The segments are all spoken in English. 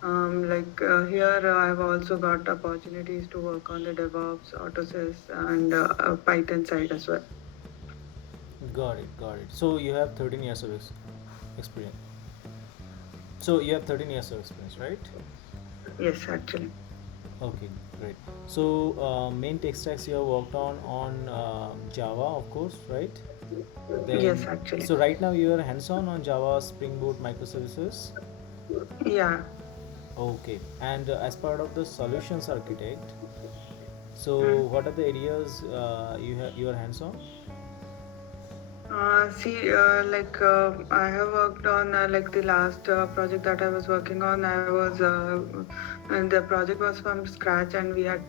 Here, I've also got opportunities to work on the DevOps, AutoSys, and Python side as well. Got it, got it. So you have 13 years of experience. So you have 13 years of experience, right? Yes, actually. Okay, great. So main tech stacks you have worked on Java, of course, right? Yes, Then, actually. so right now you are hands-on on Java, Spring Boot, microservices. Yeah. Okay, and as part of the solutions architect, so Mm. what are the areas you are hands-on? I have worked on like the last project that I was working on. And the project was from scratch, and we had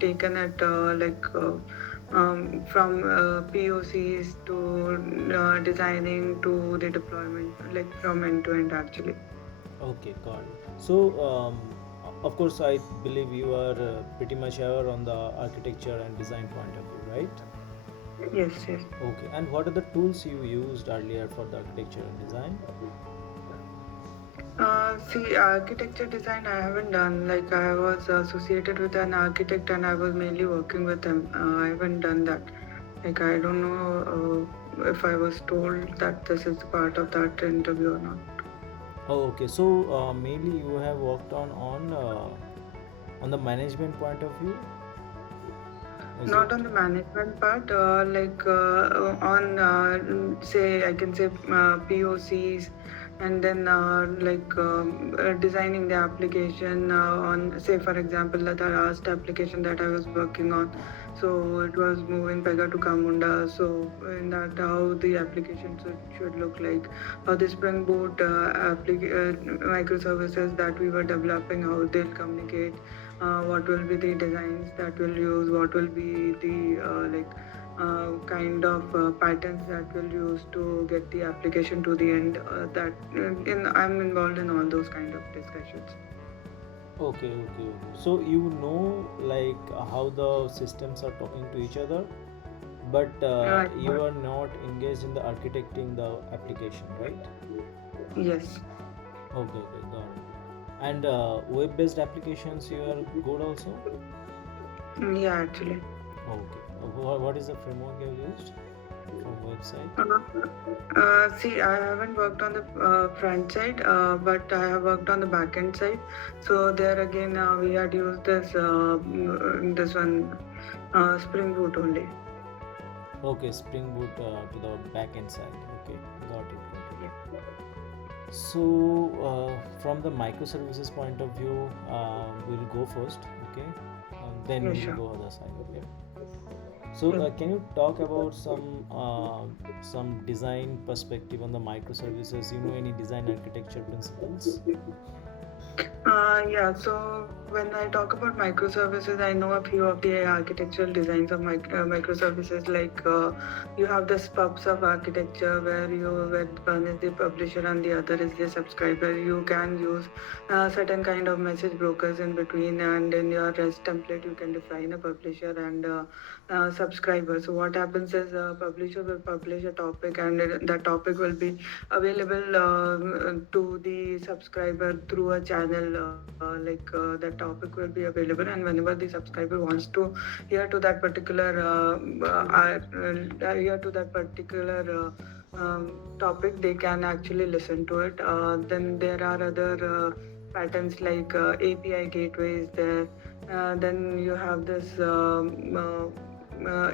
taken it from POCs to designing to the deployment, like from end to end actually. Okay, got it. So, of course, I believe you are pretty much aware on the architecture and design point of view, right? Yes, yes. Okay, and what are the tools you used earlier for the architecture and design? Architecture design I haven't done. Like I was associated with an architect and I was mainly working with him. I haven't done that. Like I don't know if I was told that this is part of that interview or not. Oh, okay. So mainly you have worked on the management point of view, is it? Not on the management part, on say I can say POCs, and then designing the application on say for example the last application that I was working on. So it was moving Pega to Camunda. So in that how the application should look like, how the Spring Boot microservices that we were developing, how they'll communicate, what will be the designs that we'll use, what will be the kind of patterns that we'll use to get the application to the end. I'm involved in all those kind of discussions. Okay, okay, okay. So you know like how the systems are talking to each other, but Yeah, you are not engaged in the architecting the application, right? yes. Okay, okay, got it. And web-based applications, you are good also? Yeah, actually. Okay. What is the framework you have used from website? I haven't worked on the front side, but I have worked on the back end side. So there again, we had used this one, Spring Boot only. Okay, Spring Boot to the backend side. Okay, got it, got Yeah. it. So, from the microservices point of view, we'll go first, okay, and then Yeah, we'll sure. go other side, okay. So, Yeah. can you talk about some design perspective on the microservices? You know, any design architecture principles? So when I talk about microservices, I know a few of the architectural designs of microservices. You have the pubs of architecture where one is the publisher and the other is the subscriber. You can use certain kind of message brokers in between, and in your REST template, you can define a publisher and subscriber. So what happens is a publisher will publish a topic, and that topic will be available to the subscriber through a channel. That topic will be available, and whenever the subscriber wants to hear to that particular topic, they can actually listen to it. Then there are other patterns like API gateways there. Then you have this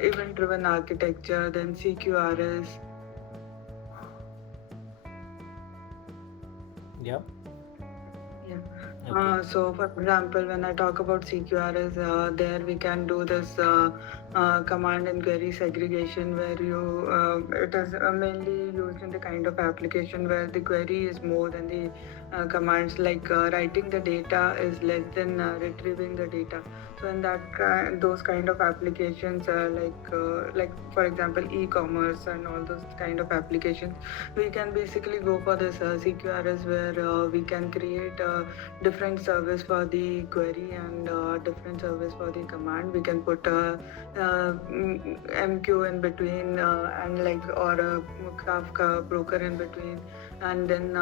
event driven architecture, then CQRS. Yeah. Yeah. Okay. For example, when I talk about CQRS, there we can do this command and query segregation, where it is mainly used in the kind of application where the query is more than the commands. Writing the data is less than retrieving the data. So in those kind of applications, like for example, e-commerce and all those kind of applications, we can basically go for this CQRS, where we can create different service for the query and different service for the command. We can put a MQ in between, or a Kafka broker in between, and then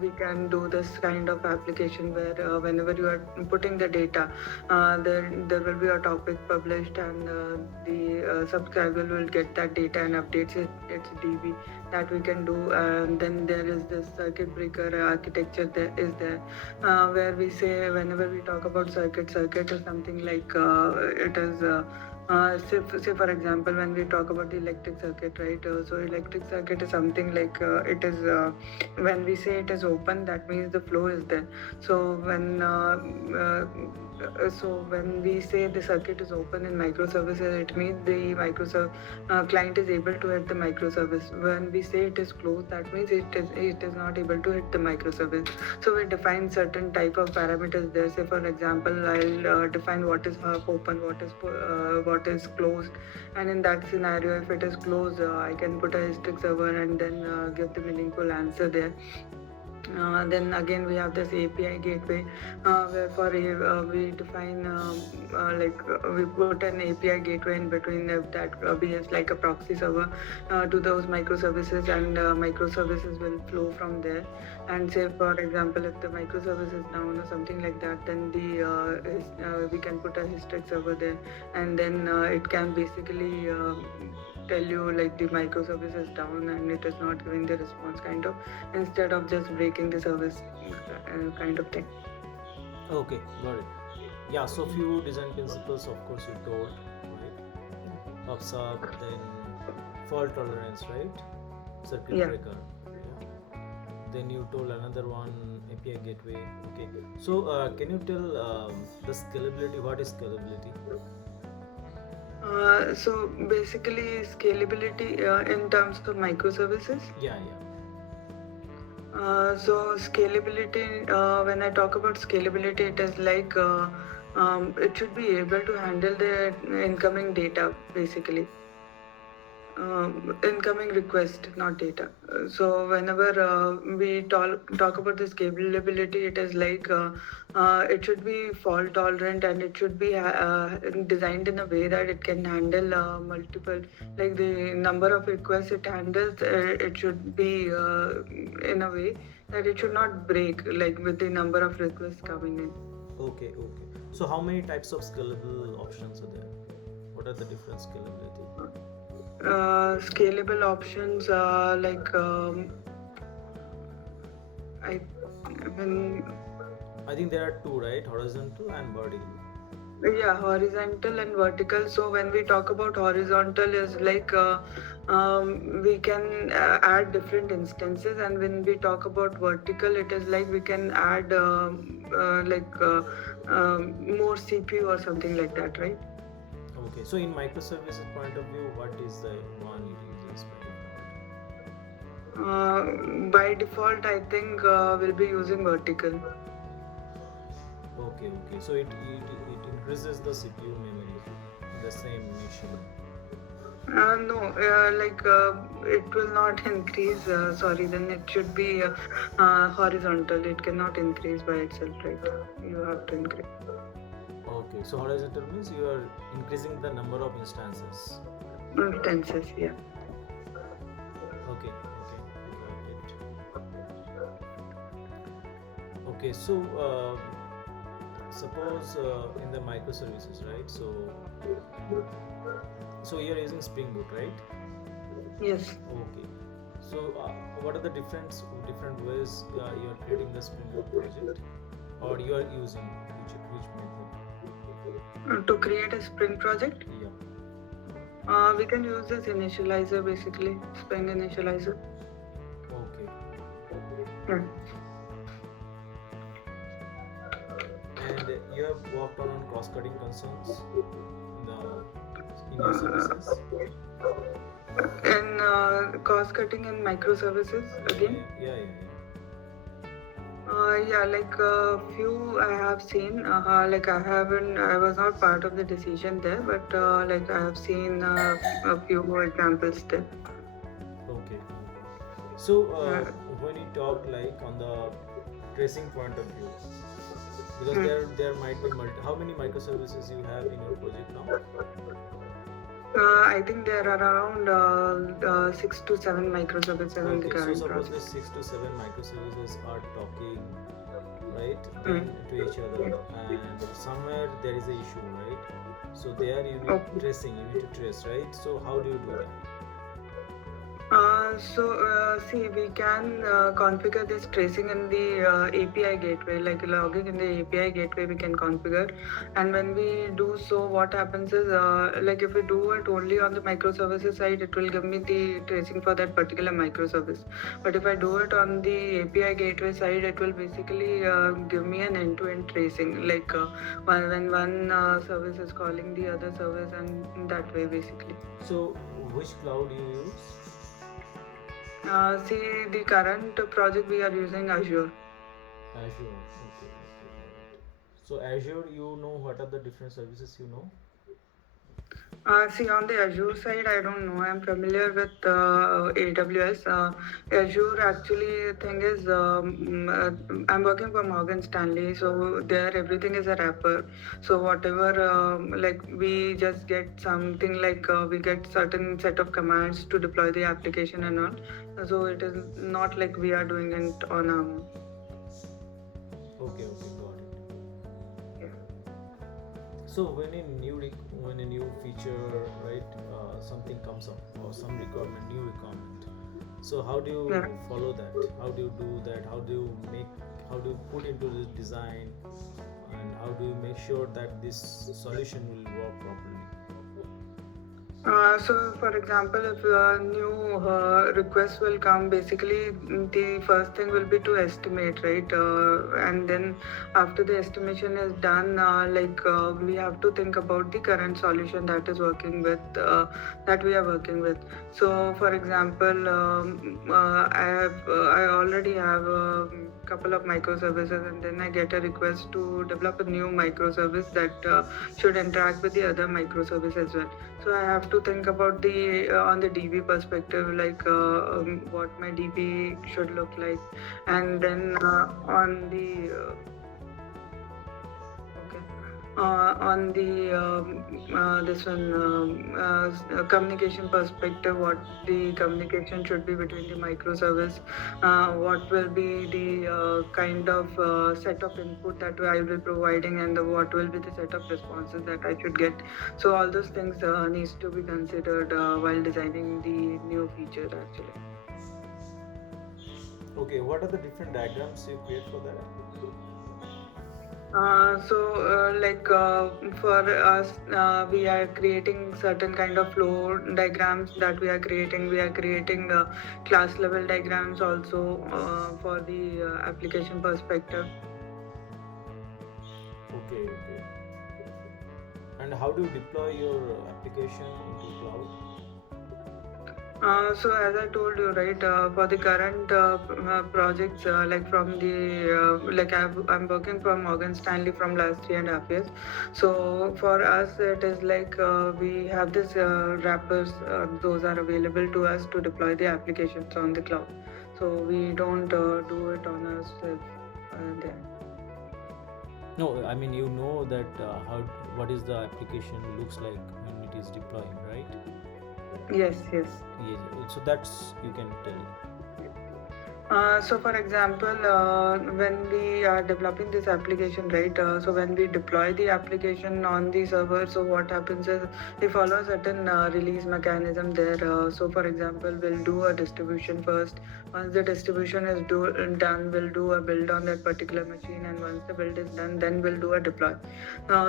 we can do this kind of application where whenever you are putting the data, there will be a topic published, and the subscriber will get that data and updates its DB that we can do. And then there is this circuit breaker architecture that is there, where we say whenever we talk about circuit is something like it is. Say for example, when we talk about the electric circuit, right? So electric circuit is something like it is when we say it is open, that means the flow is there. So when we say the circuit is open in microservices, it means the microservice client is able to hit the microservice. When we say it is closed, that means it is not able to hit the microservice. So we define certain type of parameters there. Say for example, I'll define what is half open, what is closed, and in that scenario, if it is closed, I can put a history server and then give the meaningful answer there. Then again we have this API gateway, where we define we put an API gateway in between, that behaves like a proxy server to those microservices, and microservices will flow from there. And say for example, if the microservice is down or something like that, then we can put a history server there, and then it can basically tell you like the microservice is down and it is not giving the response, kind of, instead of just breaking the service kind of thing. Okay, got it. Yeah, so few design principles, of course, you told, right? Of sub, then fault tolerance, right? Circuit Yeah. breaker. Yeah. Then you told another one, API gateway. Okay. So can you tell the scalability? What is scalability? So basically, scalability in terms of microservices. Yeah, yeah. So scalability, when I talk about scalability, it is like it should be able to handle the incoming data, basically. Incoming request, not data. So whenever we talk about the scalability, it is like it should be fault tolerant, and it should be designed in a way that it can handle multiple, like the number of requests it handles. It should be in a way that it should not break, like with the number of requests coming in. Okay, okay. So how many types of scalable options are there? What are the different scalability? Scalable options I when I think there are two, right? Horizontal and vertical. yeah, horizontal and vertical. So when we talk about horizontal, is like we can add different instances, and when we talk about vertical, it is like we can add more CPU or something like that, right? Okay, so in microservices point of view, what is the one you use by default? By default, I think we'll be using vertical. Okay, okay. So it increases the CPU memory in the same machine. No, it will not increase. Sorry, then it should be horizontal. It cannot increase by itself, right? You have to increase. Okay, so horizontal means you are increasing the number of instances. Instances, yeah. Okay, okay, got it. Okay, so suppose in the microservices, right? So you're using Spring Boot, right? Yes. Okay. So what are the different ways you're creating the Spring Boot project, or you are using which method? To create a Spring project, Yeah. we can use this initializer, basically, Spring initializer. Okay. Yeah. And you have worked on cross-cutting concerns in your services? And cost cutting in microservices again. Yeah. Yeah, like a few I have seen. Like I was not part of the decision there, but like I have seen a few more examples there. Okay. So when you talk like on the tracing point of view, because there might be how many microservices you have in your project now? I think there are around 6 to 7 microservices in the Okay, so current suppose project. these 6 to 7 microservices are talking, right, then Mm. to each other, and somewhere there is a issue, right? So there you need Okay. tracing, you need to trace, right? So how do you do that? See, we can configure this tracing in the API gateway, like logging in the API gateway, we can configure. And when we do so, what happens is, like if we do it only on the microservices side, it will give me the tracing for that particular microservice. But if I do it on the API gateway side, it will basically give me an end-to-end tracing, like when one service is calling the other service, and in that way, basically. So which cloud you use? See, the current project we are using Azure. Azure. Okay, okay, got it. So Azure, you know what are the different services you know? See, on the Azure side, I don't know. I'm familiar with AWS. Azure actually, thing is, I'm working for Morgan Stanley, so there everything is a wrapper. So whatever, like we just get something like we get certain set of commands to deploy the application and all. So it is not like we are doing it on our own. Okay, okay, got it. Yeah. So when a new feature, right, something comes up or some requirement, new requirement. So how do Yeah. you follow that? How do you do that? How do you put into the design, and how do you make sure that this solution will work properly? So, for example, if a new request will come, basically the first thing will be to estimate, right? And then after the estimation is done, we have to think about the current solution that is working with that we are working with. So, for example, I already have a couple of microservices, and then I get a request to develop a new microservice that should interact with the other microservice as well. So I have to think about the on the DB perspective, like what my DB should look like, and then on the okay. On the this one communication perspective, what the communication should be between the microservice, what will be the kind of set of input that I will be providing, and what will be the set of responses that I should get. So all those things needs to be considered while designing the new feature actually. Okay, what are the different diagrams you create for that? For us, we are creating certain kind of flow diagrams that we are creating. We are creating class level diagrams also for the application perspective. Okay, okay. And how do you deploy your application into cloud? So as I told you, right, for the current projects, like from the I'm working for Morgan Stanley from last 3.5 years. So for us, it is like we have this wrappers; those are available to us to deploy the applications on the cloud. So we don't do it on ourselves there. No, I mean you know that how what is the application looks like when it is deploying, right? Yes, yes. Yeah, so that's you can tell. So, for example, when we are developing this application, right? So, when we deploy the application on the server, so what happens is we follow a certain release mechanism there. So, for example, we'll do a distribution first. Once the distribution is done, we'll do a build on that particular machine, and once the build is done, then we'll do a deploy.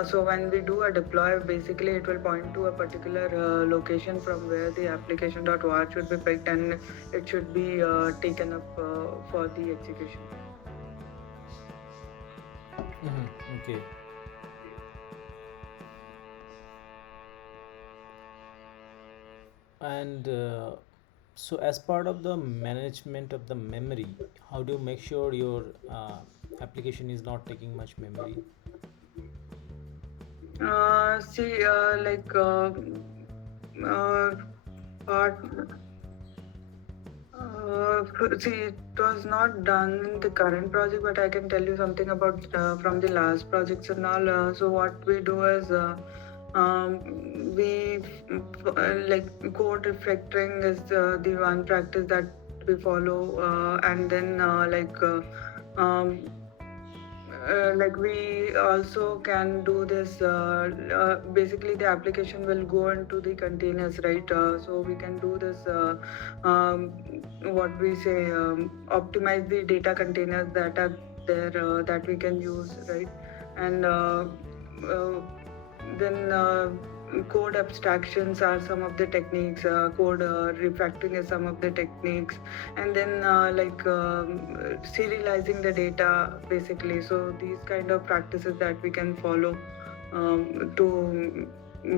So, when we do a deploy, basically it will point to a particular location from where the application.var should be picked, and it should be taken up for the execution. Okay. And so, as part of the management of the memory, how do you make sure your application is not taking much memory? See, uh, part, see, it was not done in the current project, but I can tell you something about from the last projects and all. So what we do is We like code refactoring is the one practice that we follow, and then like we also can do this basically the application will go into the containers, right? So we can do this what we say optimize the data containers that are there that we can use, right? And uh, then code abstractions are some of the techniques, code refactoring is some of the techniques, and then serializing the data basically. So these kind of practices that we can follow to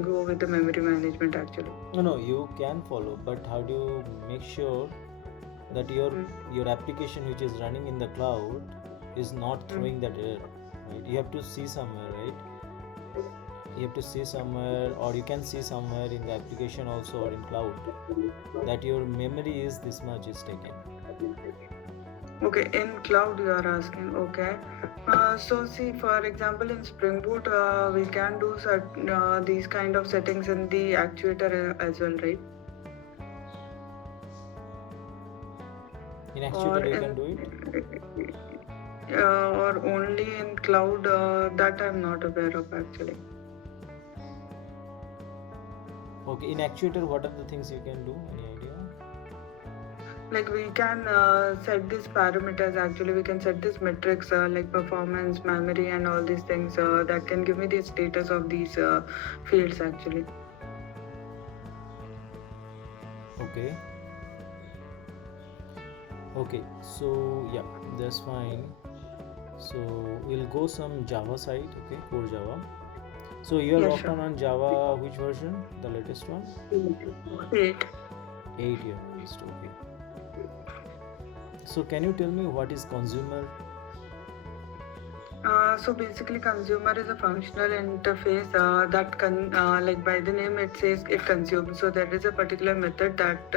go with the memory management actually. No, you can follow, but how do you make sure that your application which is running in the cloud is not throwing that error, right? You have to see somewhere, right? You have to see somewhere, or you can see somewhere in the application also or in cloud that your memory is this much is taken. Okay, in cloud you are asking. Okay, so see, for example, in Spring Boot, we can do these kind of settings in the actuator as well, right? In Or actuator you in can do it. or only in cloud, that I'm not aware of actually. Okay, in actuator what are the things you can do? Any idea? Like we can set these parameters actually. We can set these metrics like performance, memory, and all these things that can give me the status of these fields actually. Okay. Okay, so yeah, that's fine. So we'll go some Java side. Okay, core Java. So you are Yeah, worked sure. on Java, which version? The latest one? 8. 8 year least. Okay. So can you tell me what is consumer? So basically, consumer is a functional interface that like by the name it says it consumes. So there is a particular method that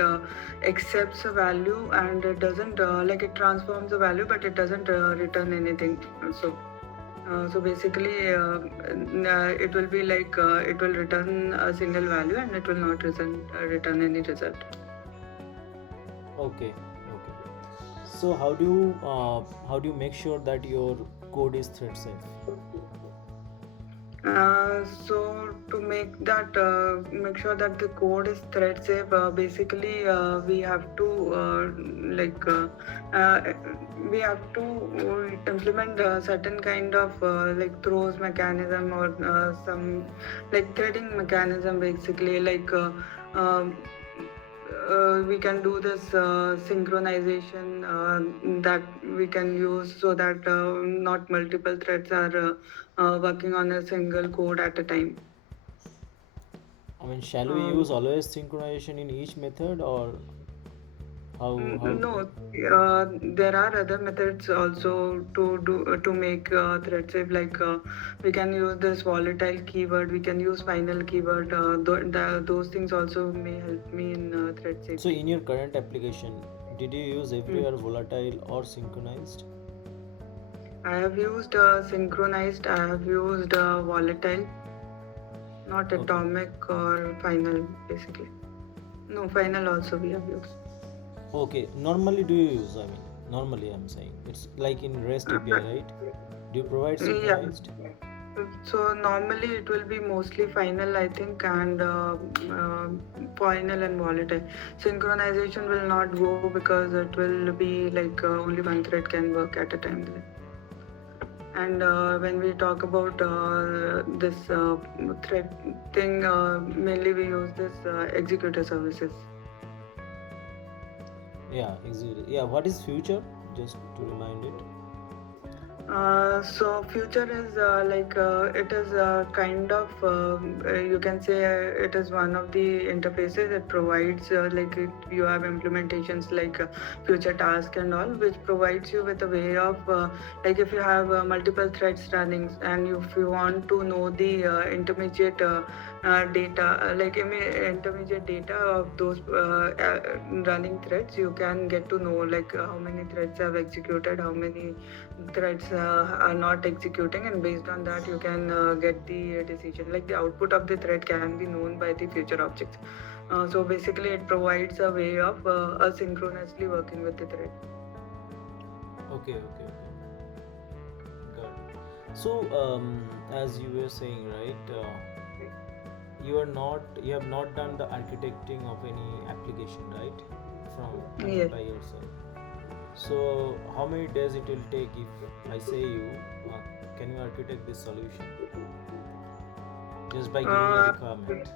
accepts a value and it doesn't like it transforms a value, but it doesn't return anything. So. So basically, it will be like it will return a single value and it will not return any result. Okay, okay. So how do you make sure that your code is thread safe? So to make sure that the code is thread safe, basically we have to like uh, we have to implement certain kind of like throws mechanism or some like threading mechanism basically we can do this synchronization that we can use so that not multiple threads are working on a single code at a time. I mean, shall we Um, use always synchronization in each method, or how? no, there are other methods also to make thread safe. Like we can use this volatile keyword. We can use final keyword. Those things also may help me in thread So safety. in your current application, did you use Hmm. everywhere volatile or synchronized? I have used synchronized. I have used volatile, not Okay. atomic or final, basically. No, final also we have used. Okay. Normally, do you use? I mean, normally I'm saying it's like in REST API, Uh, right? Do you provide yeah. synchronized? So normally it will be mostly final, I think, and final and volatile. Synchronization will not go because it will be like only one thread can work at a time. And when we talk about this thread thing, mainly we use this executor services. Yeah, exactly. Yeah. What is future? Just to remind it. So future is it is kind of you can say it is one of the interfaces it provides you have implementations like future task and all, which provides you with a way of like if you have multiple threads running and if you want to know the intermediate data intermediate data of those running threads, you can get to know like how many threads have executed, how many threads are not executing, and based on that you can get the decision, like the output of the thread can be known by the future objects. So basically it provides a way of asynchronously working with the thread. Okay, okay, okay. Got it. So, as you were saying, right, you have not done the architecting of any application, right? I mean, Yes. by yourself. So, how many days it will take if I say you, can you architect this solution just by giving a uh, requirement?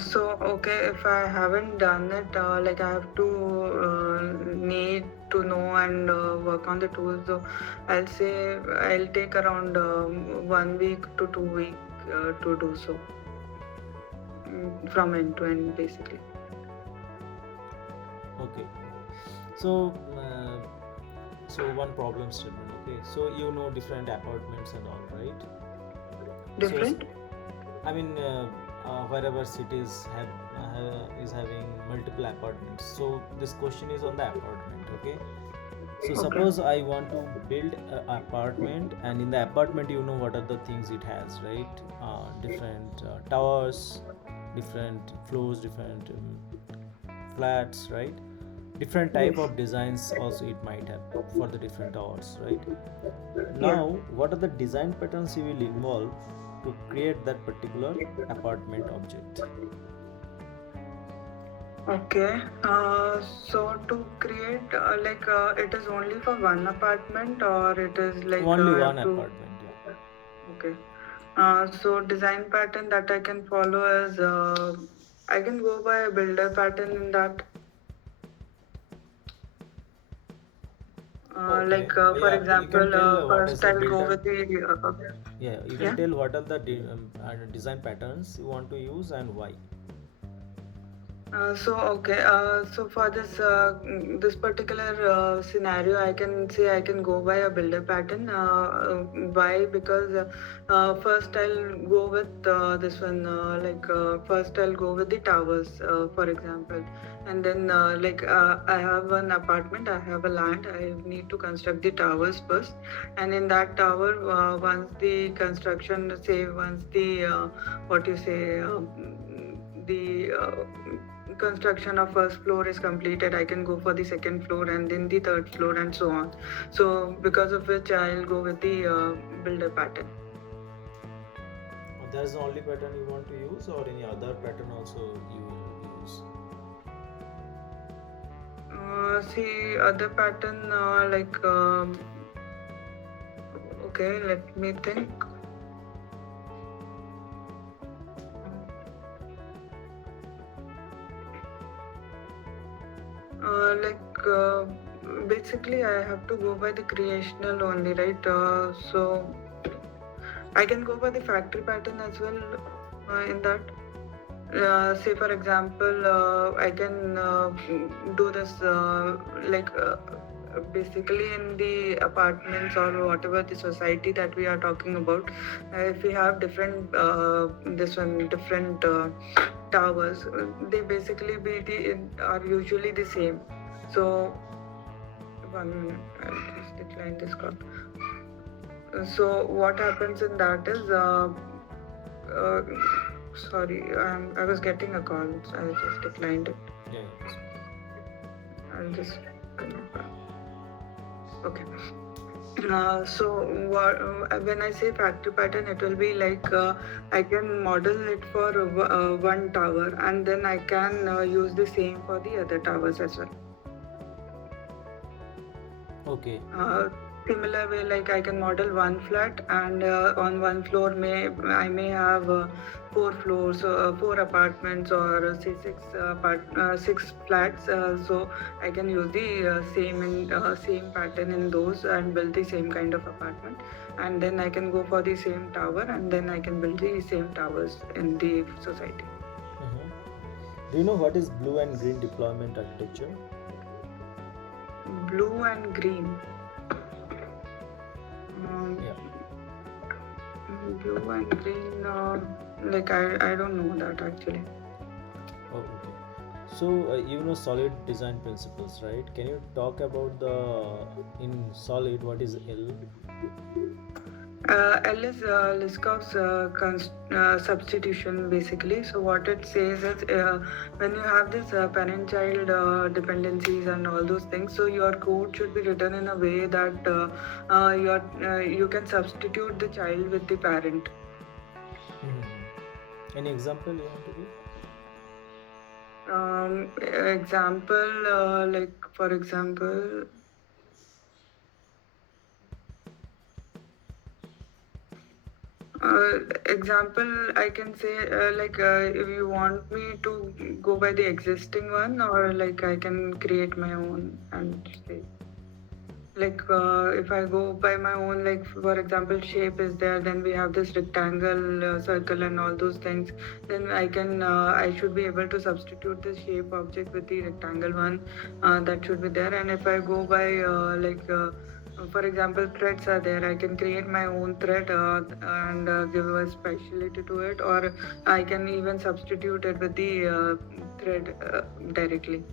so okay, if I haven't done it, like I have to need to know and work on the tools. So I'll say I'll take around 1 week to 2 week to do so, from end to end basically. Okay. So, so one problem statement. Okay. So you know different apartments and all, right? So, Different. I mean, wherever cities is having multiple apartments. So this question is on the apartment. Okay. So Okay. suppose I want to build an apartment, and in the apartment, you know what are the things it has, right? Different towers, different floors, different flats, right? Different type Yes. of designs also it might have for the different towers, right? Yeah. Now, what are the design patterns you will involve to create that particular apartment object? Okay. So to create, it is only for one apartment, or it is like Only I one have to. apartment, yeah. Okay. So design pattern that I can follow is I can go by a builder pattern in that. Okay. For Yeah, you can example, tell what is first the I'll go builder. with the Yeah, you can yeah. tell what are the design patterns you want to use and why. So for this particular scenario, I can say I can go by a builder pattern. Why? Because first I'll go with this one. First I'll go with the towers, for example, and then I have one apartment. I have a land. I need to construct the towers first, and in that tower, once the construction, say once the what you say. The construction of first floor is completed, I can go for the second floor and then the third floor and so on. So because of which I'll go with the builder pattern. That's the only pattern you want to use, or any other pattern also you will use? See other pattern okay, let me think. uh, like uh, Basically I have to go by the creational only, right? So I can go by the factory pattern as well in that. Say for example, I can do this basically in the apartments or whatever the society that we are talking about. If we have different different towers, they basically are usually the same. So 1 minute, I'll just decline this call. So what happens in that is uh, sorry, I was getting a call, so I just declined it. Yeah, yeah. I'll just connect back. Okay. When I say factory pattern, it will be like I can model it for one tower, and then I can use the same for the other towers as well. Okay. Similar way, like I can model one flat, and on one floor I may have 4 floors, four apartments, or say six flats. So I can use the same pattern in those and build the same kind of apartment, and then I can go for the same tower, and then I can build the same towers in the society. Do you know what is blue and green deployment architecture? Blue and green. Yeah. Blue and green. I don't know that actually. Oh, okay. So you know solid design principles, right? Can you talk about the in solid what is L? L is Liskov's substitution basically. So what it says is when you have this parent-child dependencies and all those things, so your code should be written in a way that you can substitute the child with the parent. Any example you want to give? Example, like for example, example I can say if you want me to go by the existing one, or like I can create my own and say. Like if I go by my own, like for example shape is there, then we have this rectangle, circle and all those things, then I should be able to substitute the shape object with the rectangle one, that should be there. And if I go by for example threads are there, I can create my own thread and give a specialty to it, or I can even substitute it with the thread directly,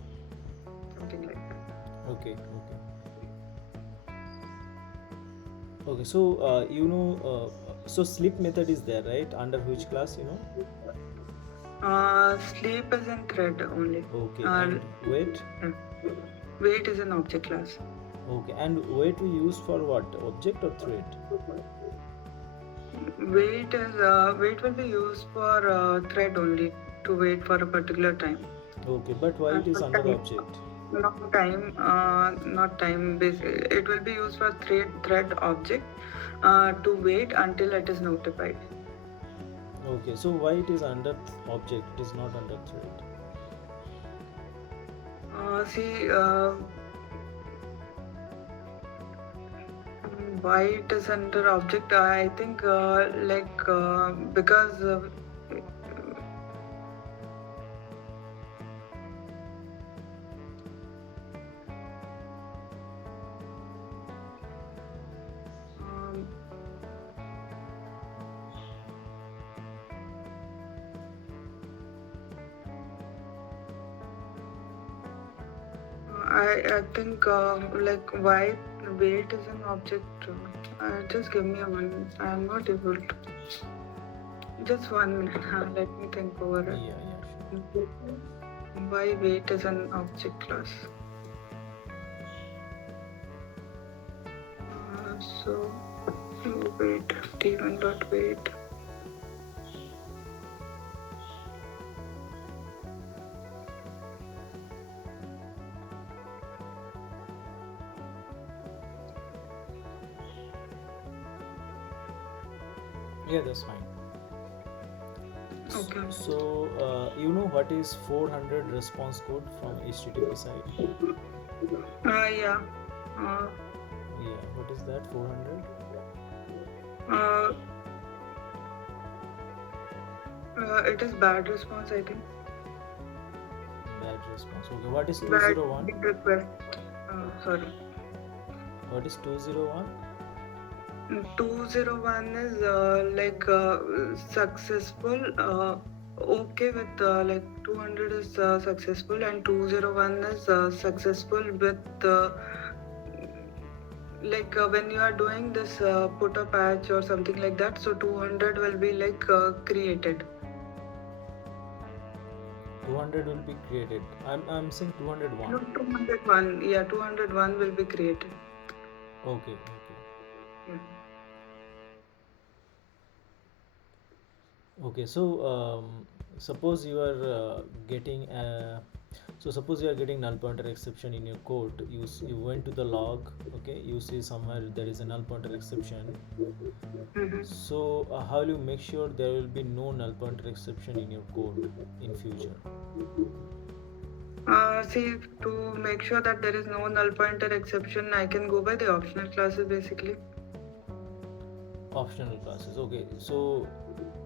something like that. Okay. Okay, so so sleep method is there, right? Under which class, you know? Sleep is in thread only. Okay, and wait? Wait is an object class. Okay, and wait we use for what? Object or thread? Wait will be used for thread only, to wait for a particular time. Okay, but why it is under object? Not time. Not time. It will be used for thread object to wait until it is notified. Okay, so why it is under object? It is not under thread. Why it is under object? I think because. I think like why wait is an object. Just give me a minute. I am not able to. Just 1 minute. Let me think over it. Yeah, sure. Why wait is an object class? So wait, t1 dot wait. Yeah, that's fine. Okay. So you know what is 400 response code from HTTP side? Yeah. Yeah, what is that 400? It is bad response, I think. Bad response. Okay, what is 201? Bad request. Sorry. What is 201? 201 is successful. Okay with like 200 is successful, and 201 is successful with when you are doing this put a patch or something like that. So 200 will be like created. 200 will be created. I'm saying 201. No, 201. Yeah, 201 will be created. Okay. Yeah. Okay, so suppose you are getting null pointer exception in your code. You went to the log. Okay, you see somewhere there is a null pointer exception. Mm-hmm. So how will you make sure there will be no null pointer exception in your code in future? To make sure that there is no null pointer exception, I can go by the optional classes basically. Optional classes. Okay, so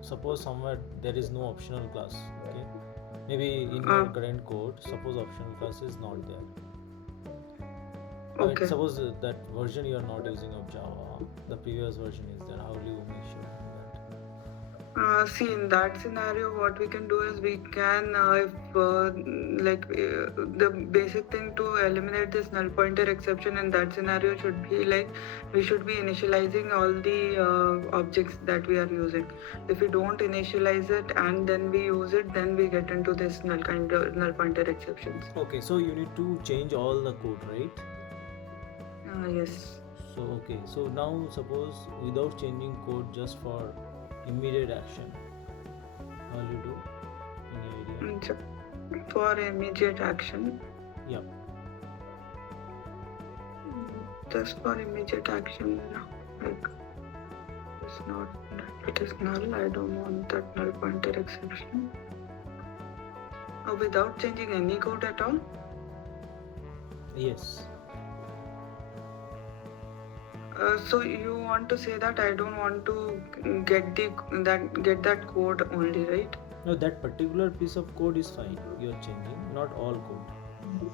suppose somewhere there is no optional class. Okay, maybe in your current code, suppose optional class is not there. Okay. Suppose that version you are not using of Java, the previous version is there. How will you make sure of that? See, in that scenario, what we can do is we can, if the basic thing to eliminate this null pointer exception in that scenario should be like we should be initializing all the objects that we are using. If we don't initialize it and then we use it, then we get into this null pointer exceptions. Okay, so you need to change all the code, right? Yes. So okay, so now suppose without changing code, just for immediate action, how will you do? Any idea? So, for immediate action, Yeah. just for immediate action, like it's not, it is null. I don't want that null pointer exception. Without changing any code at all. Yes. So you want to say that I don't want to get that code only, right? No, that particular piece of code is fine. You are changing, not all code.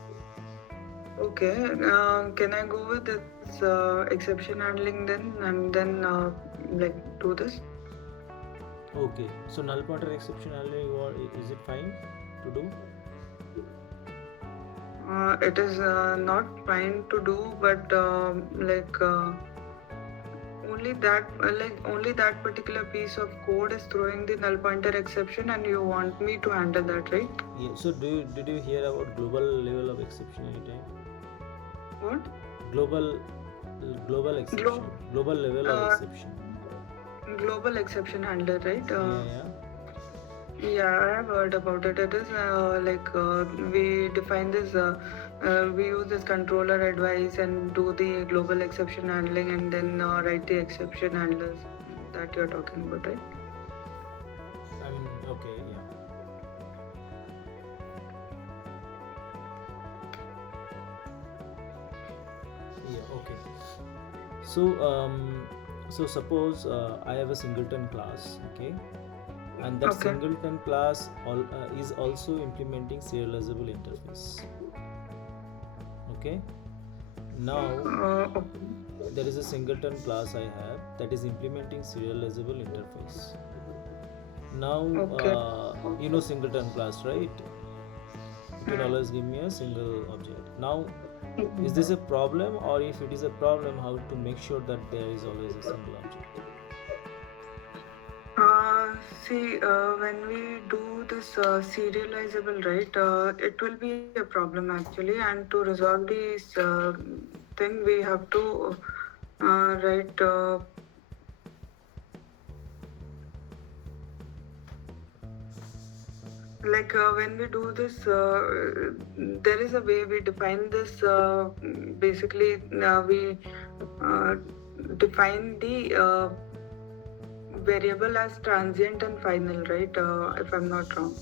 Okay. Can I go with this exception handling then, and then do this? Okay. So null pointer exception handling, is it fine to do? It is not fine to do, but only that particular piece of code is throwing the null pointer exception, and you want me to handle that, right? Yeah. So did you hear about global level of exception anytime? What? Global exception. Global level of exception. Global exception handler, right? Yeah. Yeah, I have heard about it. It is we define this, we use this controller advice and do the global exception handling and then write the exception handlers that you're talking about, right? I mean, okay, yeah. Yeah, okay. So suppose I have a singleton class, okay, and that Okay. singleton class is also implementing serializable interface. Okay. Now there is a singleton class I have that is implementing serializable interface. Now you know singleton class, right? It will always give me a single object. Now is this a problem, or if it is a problem, how to make sure that there is always a single object? See, when we do this serializable, right, it will be a problem actually. And to resolve this thing, we have to write. When we do this, there is a way we define this. Basically, we define the variable as transient and final, right? If I'm not wrong.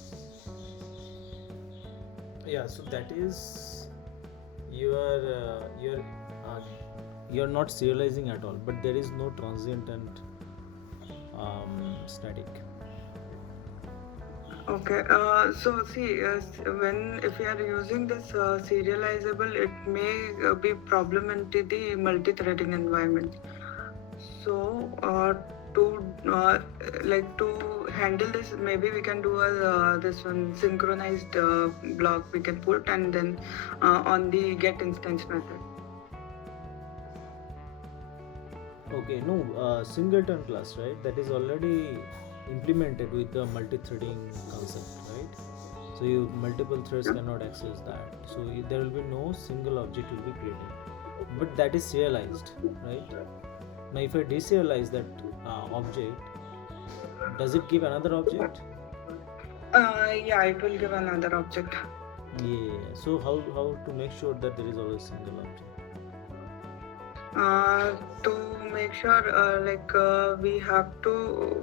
Yeah, so that is you're not serializing at all, but there is no transient and static. Okay. So see, if you are using this serializable, it may be problem into the multi-threading environment. So to handle this, maybe we can do this one synchronized block we can put, and then on the get instance method. Okay, no, singleton class, right? That is already implemented with the multi-threading concept, right? So you multiple threads cannot access that. So there will be no single object will be created, but that is serialized, right? Now if I deserialize that object, does it give another object? Yeah, it will give another object. Yeah. So how to make sure that there is always single object? To make sure, we have to.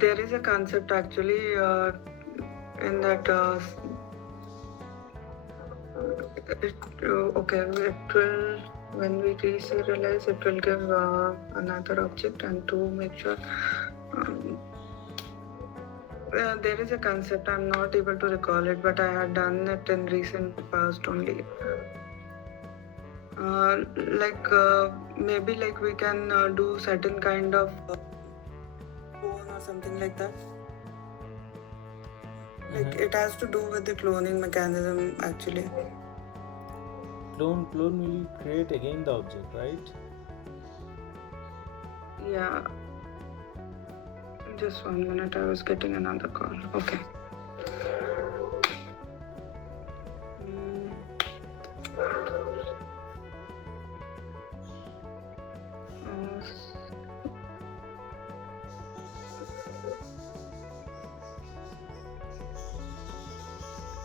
There is a concept actually in that. It will, when we deserialize, it will give another object, and to make sure. There is a concept. I'm not able to recall it, but I had done it in recent past only. Like maybe like we can do certain kind of clone or something like that. Like Mm-hmm. it has to do with the cloning mechanism actually. Clone will create again the object, right? Yeah. Just 1 minute. I was getting another call. Okay. Mm, uh,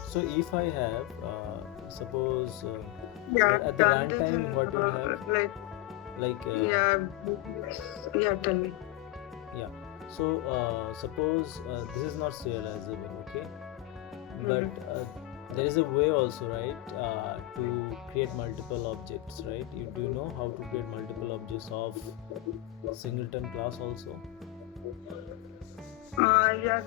So if I have, suppose yeah, at the done this runtime, in what you'll have, like, yeah, yeah. Tell me. yeah. So suppose this is not serializable, okay? But Mm-hmm. there is a way also, right, to create multiple objects, right? You do know how to create multiple objects of singleton class also. Yeah,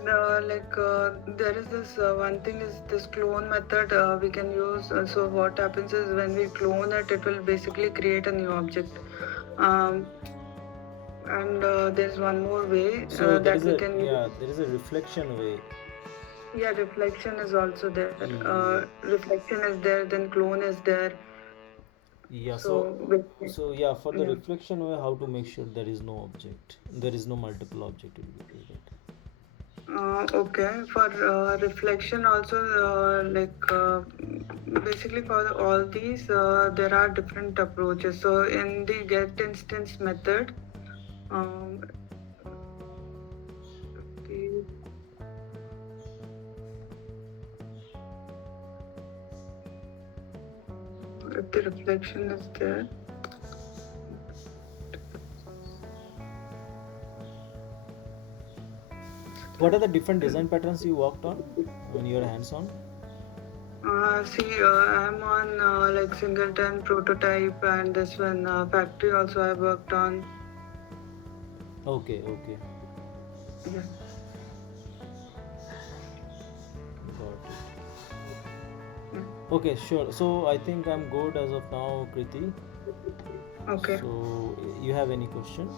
there is this one thing is this clone method we can use. So what happens is when we clone it, it will basically create a new object. Um, and there's one more way So there that is we a, can use. yeah, there is a reflection way. Yeah, reflection is also there. Ye- Reflection is there, then clone is there. yeah, So, so yeah, for the yeah. reflection way, how to make sure there is no object, there is no multiple object will be created. Okay, for reflection also, basically for all these, there are different approaches. So in the get instance method, um, the, if the reflection is there, What are the different design patterns you worked on when you're hands on? I'm on like singleton prototype and this one factory also I worked on. Okay, okay, Yeah. got it. Yeah. Okay, sure. So I think I'm good as of now, Kriti. Okay. So you have any question?